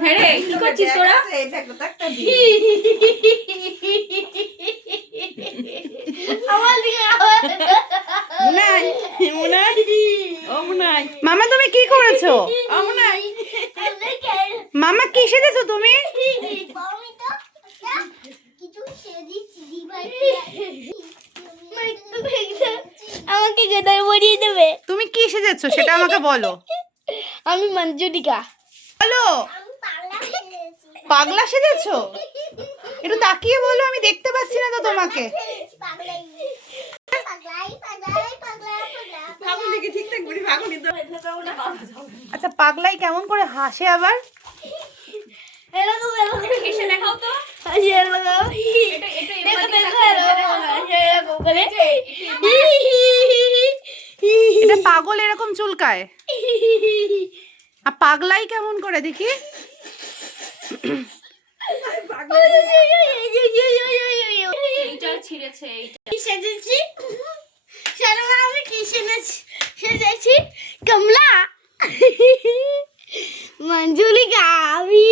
হ্যাঁ রে, কি করছিস তোরা? মুনাই, মুনাই, ও মুনাই, মামা তুমি কি করেছো? ও মুনাই, মামা কি সেজেছো তুমি? আমাকে গেদায় পরিয়ে দেবে। তুমি কি সেজেছো সেটা আমাকে বলো। আমি মঞ্জুরিকা। বলো, পাগলা সেজেছো? একটু তাকিয়ে বলো, আমি দেখতে পাচ্ছি না তো তোমাকে। আচ্ছা, পাগলাই কেমন করে হাসে আবার? এসে দেখাও তো। এটা পাগল এরকম চুলকায়, আর পাগলাই কেমন করে দেখি? এইটা ছিঁড়েছে, এইটা। সেজেছি শর্মা, আমি কি সেজেছি? কমলা। মঞ্জুলিকা আমি।